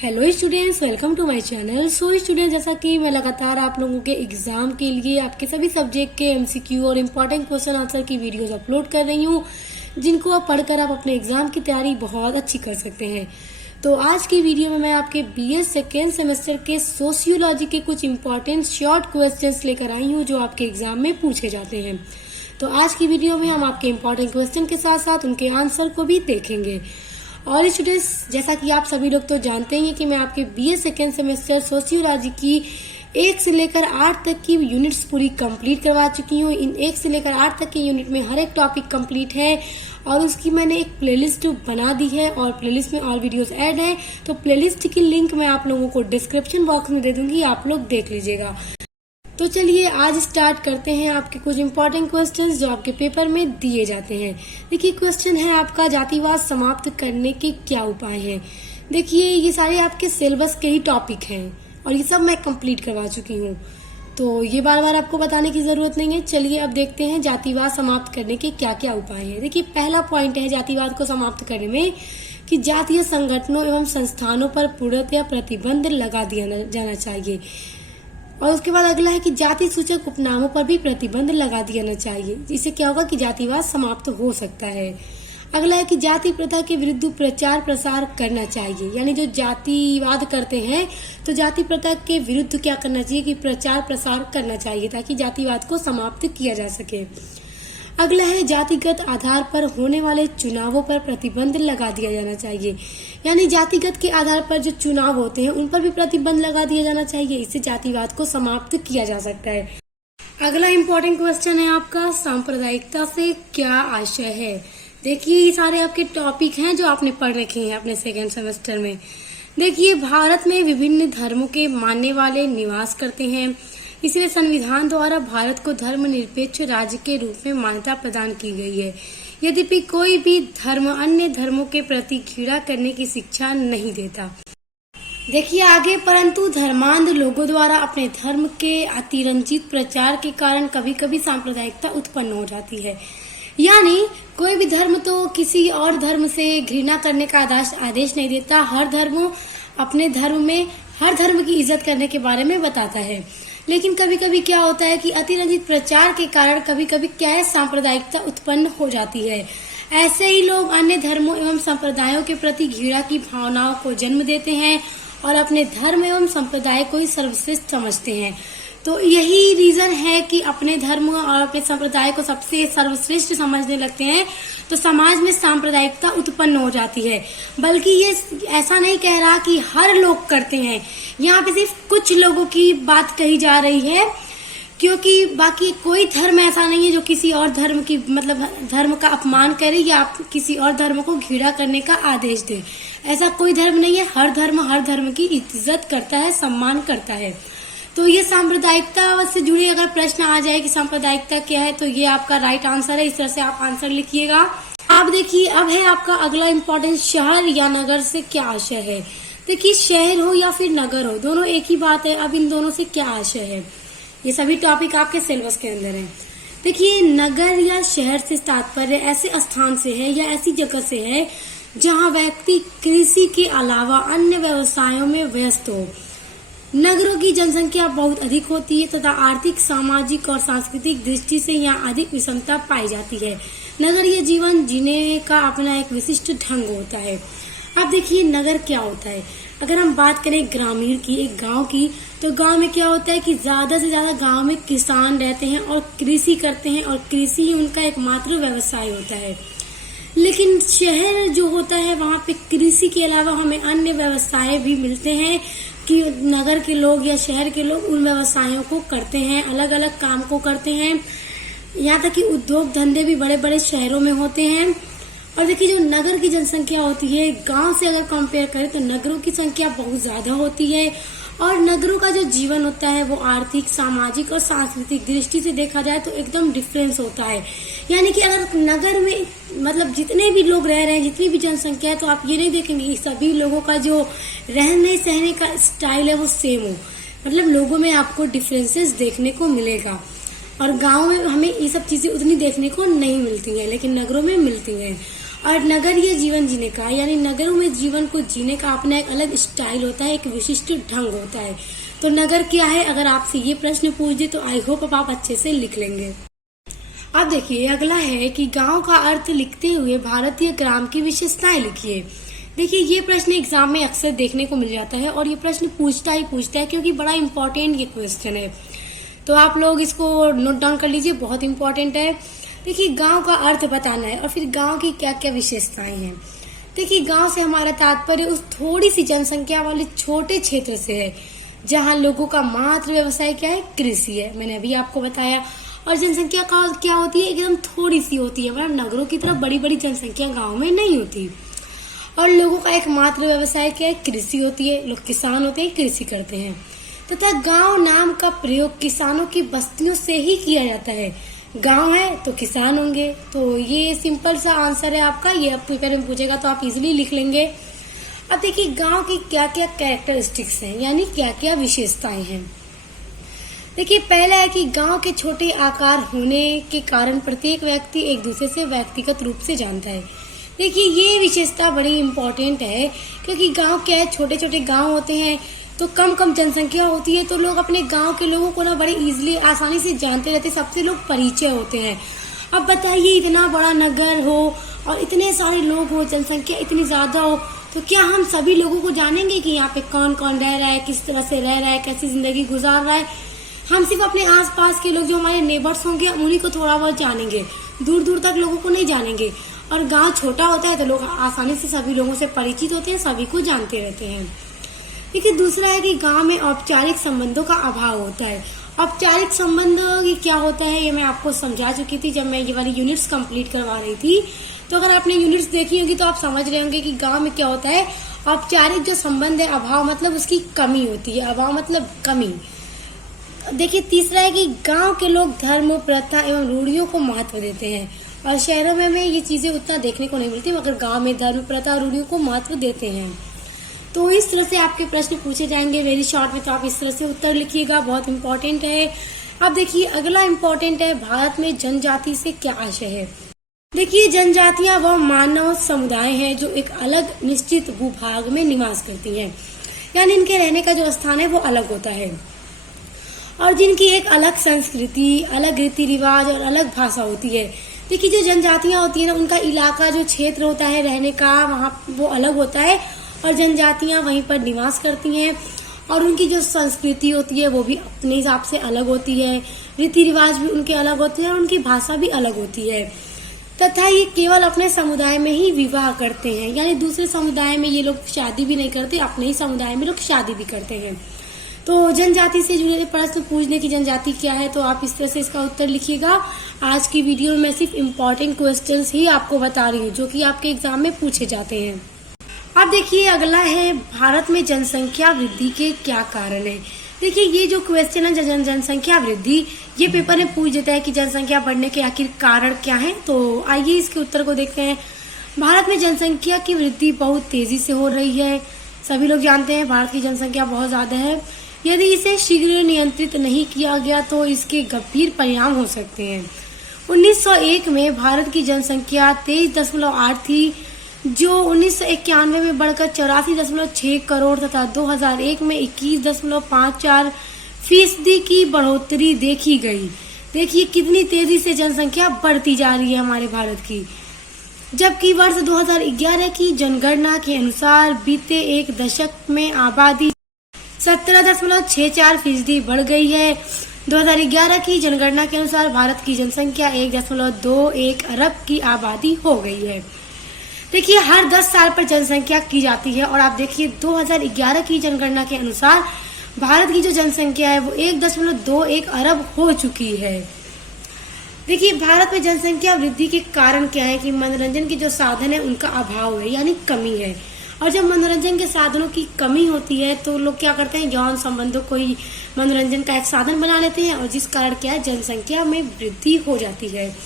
Hello students, welcome to my channel. So student, जैसा कि मैं लगातार आप लोगों के एग्जाम के लिए आपके सभी सब्जेक्ट के एमसीक्यू और इम्पोर्टेंट क्वेश्चन आंसर की वीडियोस अपलोड कर रही हूँ, जिनको आप पढ़कर आप अपने एग्जाम की तैयारी बहुत अच्छी कर सकते हैं। तो आज की वीडियो में मैं आपके बीएस सेकेंड सेमेस्टर के सोशियोलॉजी के कुछ इम्पोर्टेंट शॉर्ट क्वेश्चंस लेकर आई हूँ, जो आपके एग्जाम में पूछे जाते हैं। तो आज की वीडियो में हम आपके इम्पोर्टेंट क्वेश्चन के साथ साथ उनके आंसर को भी देखेंगे। और स्टूडेंट्स, जैसा कि आप सभी लोग तो जानते हैं कि मैं आपके बीएस सेकेंड सेमेस्टर सोशियोलॉजी की 1 से लेकर 8 तक की यूनिट्स पूरी कंप्लीट करवा चुकी हूँ। इन 1 से लेकर 8 तक के यूनिट में हर एक टॉपिक कंप्लीट है और उसकी मैंने एक प्लेलिस्ट बना दी है और प्लेलिस्ट में ऑल वीडियोस ऐड हैं। तो प्लेलिस्ट की लिंक मैं आप लोगों को डिस्क्रिप्शन बॉक्स में दे दूंगी, आप लोग देख लीजिएगा। तो चलिए आज स्टार्ट करते हैं आपके कुछ इंपॉर्टेंट क्वेश्चंस जो आपके पेपर में दिए जाते हैं। देखिए, क्वेश्चन है आपका, जातिवाद समाप्त करने के क्या उपाय हैं। देखिए, ये सारे आपके सिलेबस के ही टॉपिक हैं और ये सब मैं कंप्लीट करवा चुकी हूँ, तो ये बार बार आपको बताने की जरूरत नहीं है। चलिए अब देखते हैं जातिवाद समाप्त करने के क्या क्या उपाय हैं। देखिए, पहला पॉइंट है जातिवाद को समाप्त करने में कि जातीय संगठनों एवं संस्थानों पर पूर्णतया प्रतिबंध लगा दिया जाना चाहिए। और उसके बाद अगला है कि जाति सूचक उपनामों पर भी प्रतिबंध लगा दिया चाहिए। इससे क्या होगा कि जातिवाद समाप्त हो सकता है। अगला है कि जाति प्रथा के विरुद्ध प्रचार प्रसार करना चाहिए, यानी जो जातिवाद करते हैं तो जाति प्रथा के विरुद्ध क्या करना चाहिए कि प्रचार प्रसार करना चाहिए, ताकि जातिवाद को समाप्त किया जा सके। अगला है जातिगत आधार पर होने वाले चुनावों पर प्रतिबंध लगा दिया जाना चाहिए, यानी जातिगत के आधार पर जो चुनाव होते हैं उन पर भी प्रतिबंध लगा दिया जाना चाहिए। इससे जातिवाद को समाप्त किया जा सकता है। अगला इम्पोर्टेंट क्वेश्चन है आपका, सांप्रदायिकता से क्या आशय है। देखिए, ये सारे आपके टॉपिक हैं जो आपने पढ़ रखे हैं अपने सेकेंड सेमेस्टर में। देखिए, भारत में विभिन्न धर्मों के मानने वाले निवास करते हैं, इसलिए संविधान द्वारा भारत को धर्मनिरपेक्ष राज्य के रूप में मान्यता प्रदान की गई है। यद्यपि कोई भी धर्म अन्य धर्मों के प्रति घृणा करने की शिक्षा नहीं देता। देखिए आगे, परंतु धर्मांध लोगों द्वारा अपने धर्म के अतिरंजित प्रचार के कारण कभी कभी सांप्रदायिकता उत्पन्न हो जाती है। यानी कोई भी धर्म तो किसी और धर्म से घृणा करने का आदेश नहीं देता। हर धर्म अपने धर्म में हर धर्म की इज्जत करने के बारे में बताता है, लेकिन कभी कभी क्या होता है कि अतिरंजित प्रचार के कारण कभी कभी क्या है, सांप्रदायिकता उत्पन्न हो जाती है। ऐसे ही लोग अन्य धर्मों एवं संप्रदायों के प्रति घृणा की भावनाओं को जन्म देते हैं और अपने धर्म एवं संप्रदाय को ही सर्वश्रेष्ठ समझते हैं। तो यही रीजन है कि अपने धर्म और अपने संप्रदाय को सबसे सर्वश्रेष्ठ समझने लगते हैं, तो समाज में सांप्रदायिकता उत्पन्न हो जाती है। बल्कि ये ऐसा नहीं कह रहा कि हर लोग करते हैं, यहाँ पे सिर्फ कुछ लोगों की बात कही जा रही है, क्योंकि बाकी कोई धर्म ऐसा नहीं है जो किसी और धर्म की धर्म का अपमान करे या किसी और धर्म को घृणा करने का आदेश दे। ऐसा कोई धर्म नहीं है। हर धर्म की इज्जत करता है, सम्मान करता है। तो ये सांप्रदायिकता से जुड़ी अगर प्रश्न आ जाए कि सांप्रदायिकता क्या है, तो ये आपका राइट आंसर है। इस तरह से आप आंसर लिखिएगा। आप देखिए, अब है आपका अगला इम्पोर्टेंट, शहर या नगर से क्या आशय है। देखिए, शहर हो या फिर नगर हो, दोनों एक ही बात है। अब इन दोनों से क्या आशय है, ये सभी टॉपिक आपके सिलेबस के अंदर है। देखिए, नगर या शहर से तात्पर्य ऐसे स्थान से है या ऐसी जगह से है जहाँ व्यक्ति कृषि के अलावा अन्य व्यवसायों में व्यस्त हो। नगरों की जनसंख्या बहुत अधिक होती है तथा आर्थिक, सामाजिक और सांस्कृतिक दृष्टि से यहाँ अधिक विषमता पाई जाती है। नगरीय जीवन जीने का अपना एक विशिष्ट ढंग होता है। अब देखिए, नगर क्या होता है। अगर हम बात करें ग्रामीण की, एक गांव की, तो गांव में क्या होता है कि ज्यादा से ज्यादा गांव में किसान रहते हैं और कृषि करते हैं और कृषि ही उनका एकमात्र व्यवसाय होता है। लेकिन शहर जो होता है, वहाँ पे कृषि के अलावा हमें अन्य व्यवसाय भी मिलते हैं कि नगर के लोग या शहर के लोग उन व्यवसायों को करते हैं, अलग अलग काम को करते हैं। यहाँ तक कि उद्योग धंधे भी बड़े बड़े शहरों में होते हैं। और देखिए, जो नगर की जनसंख्या होती है, गांव से अगर कंपेयर करें तो नगरों की संख्या बहुत ज्यादा होती है। और नगरों का जो जीवन होता है वो आर्थिक, सामाजिक और सांस्कृतिक दृष्टि से देखा जाए तो एकदम डिफरेंस होता है। यानी कि अगर नगर में जितने भी लोग रह रहे हैं, जितनी भी जनसंख्या है, तो आप ये नहीं देखेंगे कि सभी लोगों का जो रहने सहने का स्टाइल है वो सेम हो। लोगों में आपको डिफरेंसेस देखने को मिलेगा। और गाँव में हमें ये सब चीजें उतनी देखने को नहीं मिलती हैं, लेकिन नगरों में मिलती हैं। और नगरीय जीवन जीने का यानी नगरों में जीवन को जीने का अपना एक अलग स्टाइल होता है, एक विशिष्ट ढंग होता है। तो नगर क्या है, अगर आपसे ये प्रश्न पूछ दे तो आई होप आप अच्छे से लिख लेंगे। अब देखिए अगला है कि गांव का अर्थ लिखते हुए भारतीय ग्राम की विशेषताएं लिखिए। देखिए ये प्रश्न एग्जाम में अक्सर देखने को मिल जाता है और ये प्रश्न पूछता है क्योंकि बड़ा इंपॉर्टेंट ये क्वेश्चन है। तो आप लोग इसको नोट डाउन कर लीजिए, बहुत इंपॉर्टेंट है। देखिए गांव का अर्थ बताना है और फिर गांव की क्या क्या विशेषताएं हैं। देखिए गांव से हमारा तात्पर्य उस थोड़ी सी जनसंख्या वाले छोटे क्षेत्र से है जहां लोगों का मात्र व्यवसाय क्या है, कृषि है। मैंने अभी आपको बताया। और जनसंख्या का क्या होती है, एकदम थोड़ी सी होती है, मतलब नगरों की तरफ बड़ी बड़ी जनसंख्या गाँव में नहीं होती। और लोगों का एकमात्र व्यवसाय क्या है, कृषि होती है। लोग किसान होते हैं, कृषि करते हैं। तथा गांव नाम का प्रयोग किसानों की बस्तियों से ही किया जाता है। गांव है तो किसान होंगे। तो ये सिंपल सा आंसर है आपका, ये अब पेपर में पूछेगा तो आप इजीली लिख लेंगे। अब देखिए गांव की क्या क्या कैरेक्टरिस्टिक्स हैं, यानी क्या क्या विशेषताएं हैं। देखिए पहला है कि गांव के छोटे आकार होने के कारण प्रत्येक व्यक्ति एक दूसरे से व्यक्तिगत रूप से जानता है। देखिए ये विशेषता बड़ी इम्पोर्टेंट है क्योंकि गांव क्या है, छोटे छोटे गांव होते हैं तो कम जनसंख्या होती है, तो लोग अपने गांव के लोगों को ना बड़े इजीली आसानी से जानते रहते, सबसे लोग परिचय होते हैं। अब बताइए इतना बड़ा नगर हो और इतने सारे लोग हो, जनसंख्या इतनी ज्यादा हो, तो क्या हम सभी लोगों को जानेंगे कि यहाँ पे कौन कौन रह रहा है, किस तरह से रह रहा है, कैसी जिंदगी गुजार रहा है। हम सिर्फ अपने आसपास के लोग जो हमारे नेबर्स होंगे उन्हीं को थोड़ा बहुत जानेंगे, दूर दूर तक लोगों को नहीं जानेंगे। और गांव छोटा होता है तो लोग आसानी से सभी लोगों से परिचित होते हैं, सभी को जानते रहते हैं। देखिए दूसरा है कि गांव में औपचारिक संबंधों का अभाव होता है। औपचारिक संबंध क्या होता है ये मैं आपको समझा चुकी थी जब मैं ये वाली यूनिट्स कंप्लीट करवा रही थी। तो अगर आपने यूनिट्स देखी होगी तो आप समझ रहे होंगे कि गांव में क्या होता है, औपचारिक जो संबंध है, अभाव मतलब उसकी कमी होती है, अभाव मतलब कमी। देखिए तीसरा है कि गांव के लोग धर्म, प्रथा एवं रूढ़ियों को महत्व देते हैं और शहरों में ये चीजें उतना देखने को नहीं मिलती, मगर गांव में धर्म, प्रथा, रूढ़ियों को महत्व देते हैं। तो इस तरह से आपके प्रश्न पूछे जाएंगे वेरी शॉर्ट में, तो आप इस तरह से उत्तर लिखिएगा, बहुत इंपॉर्टेंट है। अब देखिए अगला इंपॉर्टेंट है, भारत में जनजाति से क्या आशय है। देखिए जनजातियां वह मानव समुदाय हैं जो एक अलग निश्चित भूभाग में निवास करती हैं, यानी इनके रहने का जो स्थान है वो अलग होता है और जिनकी एक अलग संस्कृति, अलग रीति रिवाज और अलग भाषा होती है। देखिए जो जनजातियां होती है ना, उनका इलाका जो क्षेत्र होता है रहने का, वहाँ वो अलग होता है और जनजातियां वहीं पर निवास करती हैं और उनकी जो संस्कृति होती है वो भी अपने हिसाब से अलग होती है, रीति रिवाज भी उनके अलग होते हैं और उनकी भाषा भी अलग होती है। तथा ये केवल अपने समुदाय में ही विवाह करते हैं, यानी दूसरे समुदाय में ये लोग शादी भी नहीं करते, अपने ही समुदाय में लोग शादी भी करते हैं। तो जनजाति से जुड़े प्रश्न पूछने की जनजाति क्या है, तो आप इस तरह से इसका उत्तर लिखिएगा। आज की वीडियो में मैं सिर्फ इम्पोर्टेंट क्वेश्चंस ही आपको बता रही हूँ जो कि आपके एग्जाम में पूछे जाते हैं। अब देखिए अगला है, भारत में जनसंख्या वृद्धि के क्या कारण है। देखिए ये जो क्वेश्चन है जनसंख्या वृद्धि, ये पेपर में पूछ देता है कि जनसंख्या बढ़ने के आखिर कारण क्या है। तो आइए इसके उत्तर को देखते हैं। भारत में जनसंख्या की वृद्धि बहुत तेजी से हो रही है। सभी लोग जानते हैं भारत की जनसंख्या बहुत ज्यादा है। यदि इसे शीघ्र नियंत्रित नहीं किया गया तो इसके गंभीर परिणाम हो सकते हैं। 1901 में भारत की जनसंख्या 23.8 थी, जो 1991 में बढ़कर 84.6 करोड़ तथा 2001 में 21.54% की बढ़ोतरी देखी गई। देखिए कितनी तेजी से जनसंख्या बढ़ती जा रही है हमारे भारत की। जबकि वर्ष 2011 की जनगणना के अनुसार बीते एक दशक में आबादी 17.64% बढ़ गई है। 2011 की जनगणना के अनुसार भारत की जनसंख्या 1.21 अरब की आबादी हो गई है। देखिए हर 10 साल पर जनसंख्या की जाती है और आप देखिए 2011 की जनगणना के अनुसार भारत की जो जनसंख्या है वो 1.21 अरब हो चुकी है। देखिए भारत में जनसंख्या वृद्धि के कारण क्या है कि मनोरंजन के जो साधन है उनका अभाव है, यानी कमी है। और जब मनोरंजन के साधनों की कमी होती है तो लोग क्या करते हैं, यौन संबंधों को ही मनोरंजन का एक साधन बना लेते हैं और जिस कारण क्या है, जनसंख्या में वृद्धि हो जाती है।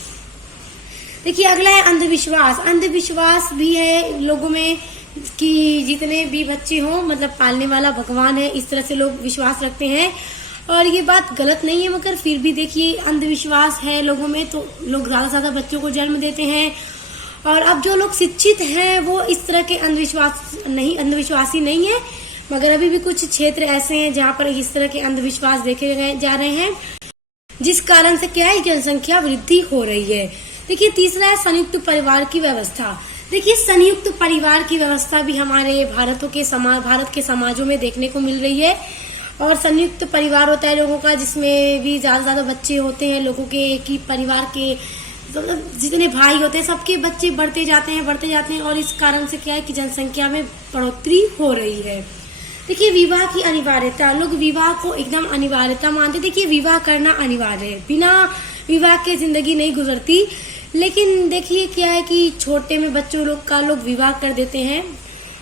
देखिए अगला है अंधविश्वास। अंधविश्वास भी है लोगों में कि जितने भी बच्चे हों, मतलब पालने वाला भगवान है, इस तरह से लोग विश्वास रखते हैं और ये बात गलत नहीं है, मगर फिर भी देखिए अंधविश्वास है लोगों में, तो लोग ज्यादा से ज्यादा बच्चों को जन्म देते हैं और अब जो लोग शिक्षित हैं वो इस तरह के अंधविश्वासी नहीं है, मगर अभी भी कुछ क्षेत्र ऐसे हैं जहाँ पर इस तरह के अंधविश्वास देखे जा रहे हैं, जिस कारण से क्या है, जनसंख्या वृद्धि हो रही है। देखिए तीसरा है संयुक्त परिवार की व्यवस्था। देखिए संयुक्त परिवार की व्यवस्था भी हमारे भारत के समाजों में देखने को मिल रही है। और संयुक्त परिवार होता है लोगों का, जिसमें भी ज्यादा बच्चे होते हैं, लोगों के एक ही परिवार के जितने भाई होते हैं सबके बच्चे बढ़ते जाते हैं और इस कारण से क्या है कि जनसंख्या में बढ़ोतरी हो रही है। देखिए विवाह की अनिवार्यता, लोग विवाह को एकदम अनिवार्यता मानते। देखिए विवाह करना अनिवार्य है, बिना विवाह के जिंदगी नहीं गुजरती। लेकिन देखिए क्या है कि छोटे में बच्चों लोग विवाह कर देते हैं।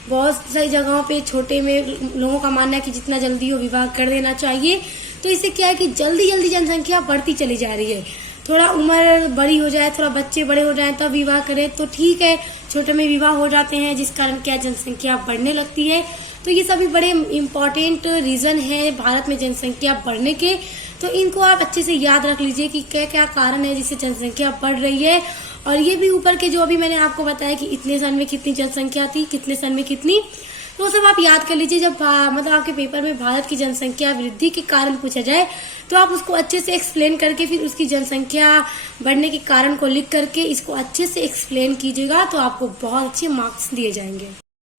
बहुत सारी जगहों पे छोटे में लोगों का मानना है कि जितना जल्दी हो विवाह कर देना चाहिए। तो इससे क्या है कि जल्दी जनसंख्या बढ़ती चली जा रही है। थोड़ा उम्र बड़ी हो जाए, थोड़ा बच्चे बड़े हो जाए तब विवाह करें तो ठीक है, छोटे में विवाह हो जाते हैं जिस कारण क्या जनसंख्या बढ़ने लगती है। तो ये सभी बड़े इम्पोर्टेंट रीजन है भारत में जनसंख्या बढ़ने के। तो इनको आप अच्छे से याद रख लीजिए कि क्या क्या कारण है जिससे जनसंख्या बढ़ रही है। और ये भी ऊपर के जो अभी मैंने आपको बताया कि इतने सन में कितनी जनसंख्या थी, कितने सन में कितनी, तो सब आप याद कर लीजिए। जब मतलब आपके पेपर में भारत की जनसंख्या वृद्धि के कारण पूछा जाए तो आप उसको अच्छे से एक्सप्लेन करके फिर उसकी जनसंख्या बढ़ने के कारण को लिख करके इसको अच्छे से एक्सप्लेन कीजिएगा, तो आपको बहुत अच्छे मार्क्स दिए जाएंगे।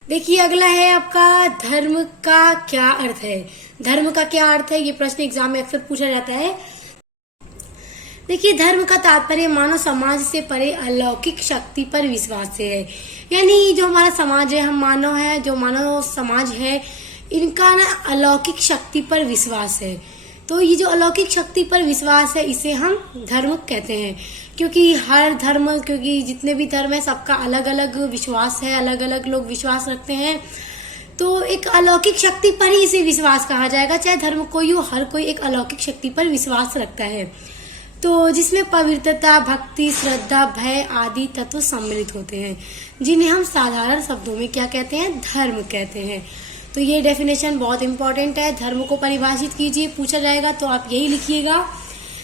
देखिए अगला है आपका धर्म का क्या अर्थ है। धर्म का क्या अर्थ है, ये प्रश्न एग्जाम में अक्सर पूछा जाता है। देखिए धर्म का तात्पर्य मानव समाज से परे अलौकिक शक्ति पर विश्वास से है। यानी जो हमारा समाज है, हम मानव है, जो मानव समाज है, इनका ना अलौकिक शक्ति पर विश्वास है। तो ये जो अलौकिक शक्ति पर विश्वास है इसे हम धर्म कहते हैं। क्योंकि जितने भी धर्म है सबका अलग अलग विश्वास है, अलग अलग लोग विश्वास रखते हैं। तो एक अलौकिक शक्ति पर ही इसे विश्वास कहा जाएगा। चाहे धर्म कोई हो, हर कोई एक अलौकिक शक्ति पर विश्वास रखता है। तो जिसमें पवित्रता, भक्ति, श्रद्धा, भय आदि तत्व सम्मिलित होते हैं, जिन्हें हम साधारण शब्दों में क्या कहते हैं, धर्म कहते हैं। तो ये डेफिनेशन बहुत इंपॉर्टेंट है। धर्म को परिभाषित कीजिए, पूछा जाएगा तो आप यही लिखिएगा।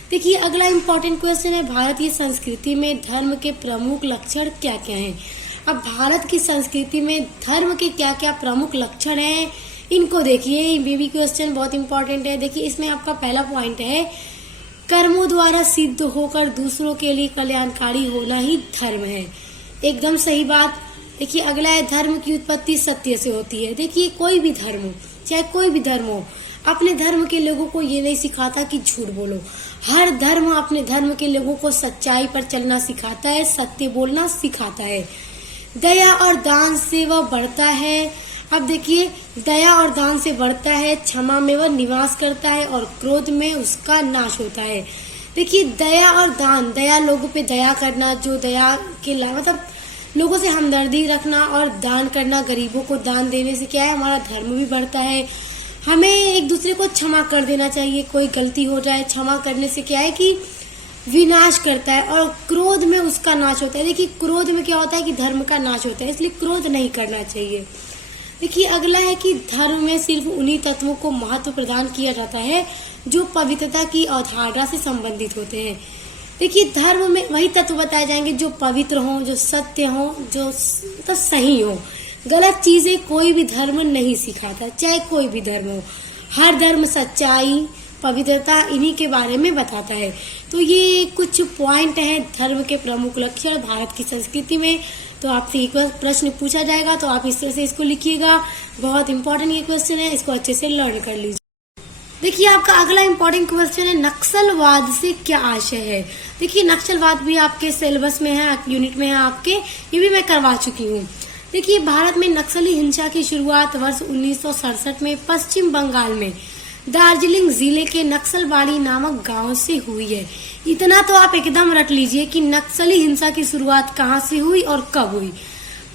देखिए अगला इंपॉर्टेंट क्वेश्चन है, भारतीय संस्कृति में धर्म के प्रमुख लक्षण क्या क्या हैं। अब भारत की संस्कृति में धर्म के क्या क्या प्रमुख लक्षण हैं, इनको देखिए। ये भी क्वेश्चन बहुत इंपॉर्टेंट है। देखिए इसमें आपका पहला पॉइंट है, कर्मों द्वारा सिद्ध होकर दूसरों के लिए कल्याणकारी होना ही धर्म है। एकदम सही बात। देखिए अगला है, धर्म की उत्पत्ति सत्य से होती है। देखिए कोई भी धर्म हो, चाहे कोई भी धर्म हो, अपने धर्म के लोगों को ये नहीं सिखाता कि झूठ बोलो। हर धर्म अपने धर्म के लोगों को सच्चाई पर चलना सिखाता है, सत्य बोलना सिखाता है। दया और दान से वह बढ़ता है। अब देखिए दया और दान से बढ़ता है, क्षमा में वह निवास करता है और क्रोध में उसका नाश होता है। देखिए दया और दान, दया लोगों पे दया करना, जो दया के मतलब लोगों से हमदर्दी रखना, और दान करना, गरीबों को दान देने से क्या है, हमारा धर्म भी बढ़ता है। हमें एक दूसरे को क्षमा कर देना चाहिए, कोई गलती हो जाए क्षमा करने से क्या है कि विनाश करता है, और क्रोध में उसका नाश होता है। देखिए क्रोध में क्या होता है कि धर्म का नाश होता है, इसलिए क्रोध नहीं करना चाहिए। देखिए अगला है कि धर्म में सिर्फ उन्हीं तत्वों को महत्व प्रदान किया जाता है जो पवित्रता की अवधारणा से संबंधित होते हैं। देखिए धर्म में वही तत्व बताए जाएंगे जो पवित्र हों, जो सत्य हों, जो मतलब सही हो। गलत चीजें कोई भी धर्म नहीं सिखाता, चाहे कोई भी धर्म हो। हर धर्म सच्चाई, पवित्रता इन्हीं के बारे में बताता है। तो ये कुछ पॉइंट हैं धर्म के प्रमुख लक्षण भारत की संस्कृति में। तो आपसे एक प्रश्न पूछा जाएगा तो आप इस तरह से इसको लिखिएगा। बहुत इंपॉर्टेंट ये क्वेश्चन है, इसको अच्छे से लर्न कर लीजिए। देखिए आपका अगला इंपॉर्टेंट क्वेश्चन है, नक्सलवाद से क्या आशय है। देखिए नक्सलवाद भी आपके सिलेबस में है, यूनिट में है आपके, ये भी मैं करवा चुकी हूँ। देखिए भारत में नक्सली हिंसा की शुरुआत वर्ष 1967 में पश्चिम बंगाल में दार्जिलिंग जिले के नक्सलबाड़ी नामक गांव से हुई है। इतना तो आप एकदम रट लीजिए कि नक्सली हिंसा की शुरुआत कहाँ से हुई और कब हुई।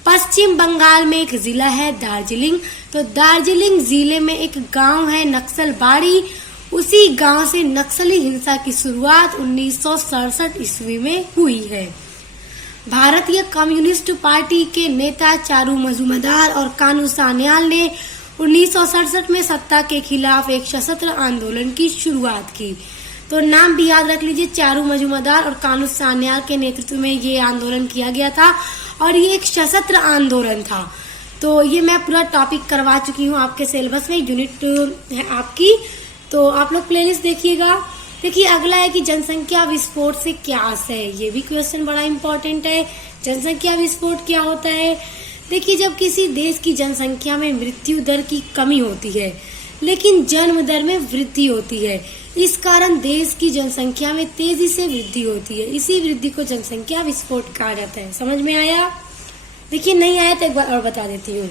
पश्चिम बंगाल में एक जिला है दार्जिलिंग, तो दार्जिलिंग जिले में एक गांव है नक्सलबाड़ी। उसी गांव से नक्सली हिंसा की शुरुआत 1967 ईस्वी में हुई है। भारतीय कम्युनिस्ट पार्टी के नेता चारू मजूमदार और कानू सान्याल ने 1967 में सत्ता के खिलाफ एक सशस्त्र आंदोलन की शुरुआत की। तो नाम भी याद रख लीजिए, चारू मजूमदार और कानू सान्याल के नेतृत्व में ये आंदोलन किया गया था और ये एक सशस्त्र आंदोलन था। तो ये मैं पूरा टॉपिक करवा चुकी हूँ आपके सिलेबस में, यूनिट है आपकी, तो आप लोग प्लेलिस्ट देखिएगा। देखिए अगला है कि जनसंख्या विस्फोट से क्या आशय है, ये भी क्वेश्चन बड़ा इंपॉर्टेंट है। जनसंख्या विस्फोट क्या होता है? देखिए जब किसी देश की जनसंख्या में मृत्यु दर की कमी होती है लेकिन जन्म दर में वृद्धि होती है, इस कारण देश की जनसंख्या में तेजी से वृद्धि होती है, इसी वृद्धि को जनसंख्या विस्फोट कहा जाता है। समझ में आया? देखिए नहीं आया तो एक बार और बता देती हूँ।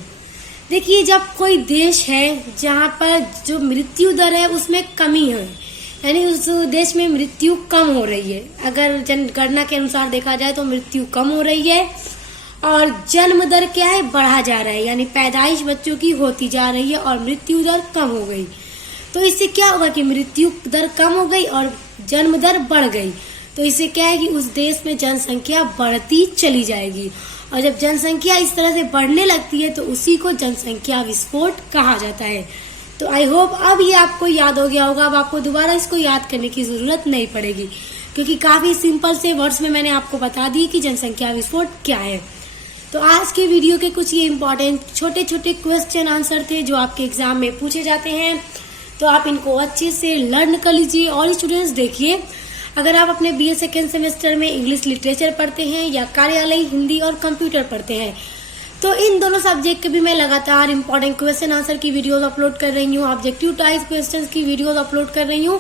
देखिए जब कोई देश है जहाँ पर जो मृत्यु दर है उसमें कमी है, यानी उस देश में मृत्यु कम हो रही है, अगर जनगणना के अनुसार देखा जाए तो मृत्यु कम हो रही है और जन्म दर क्या है, बढ़ा जा रहा है, यानी पैदाइश बच्चों की होती जा रही है और मृत्यु दर कम हो गई। तो इससे क्या होगा कि मृत्यु दर कम हो गई और जन्म दर बढ़ गई, तो इससे क्या है कि उस देश में जनसंख्या बढ़ती चली जाएगी और जब जनसंख्या इस तरह से बढ़ने लगती है तो उसी को जनसंख्या विस्फोट कहा जाता है। तो आई होप अब ये आपको याद हो गया होगा, अब आपको दोबारा इसको याद करने की जरूरत नहीं पड़ेगी क्योंकि काफी सिंपल से वर्ड्स में मैंने आपको बता दी कि जनसंख्या विस्फोट क्या है। तो आज के वीडियो के कुछ ये इम्पोर्टेंट छोटे छोटे क्वेश्चन आंसर थे जो आपके एग्जाम में पूछे जाते हैं, तो आप इनको अच्छे से लर्न कर लीजिए। और स्टूडेंट्स देखिए, अगर आप अपने बीए सेकेंड सेमेस्टर में इंग्लिश लिटरेचर पढ़ते हैं या कार्यालय हिंदी और कंप्यूटर पढ़ते हैं तो इन दोनों सब्जेक्ट के भी मैं लगातार इंपॉर्टेंट क्वेश्चन आंसर की वीडियोस अपलोड कर रही हूँ, ऑब्जेक्टिव टाइप क्वेश्चंस की वीडियोस अपलोड कर रही हूँ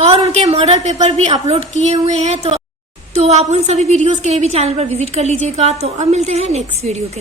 और उनके मॉडल पेपर भी अपलोड किए हुए हैं। तो आप उन सभी वीडियोस के लिए भी चैनल पर विजिट कर लीजिएगा। तो अब मिलते हैं नेक्स्ट वीडियो के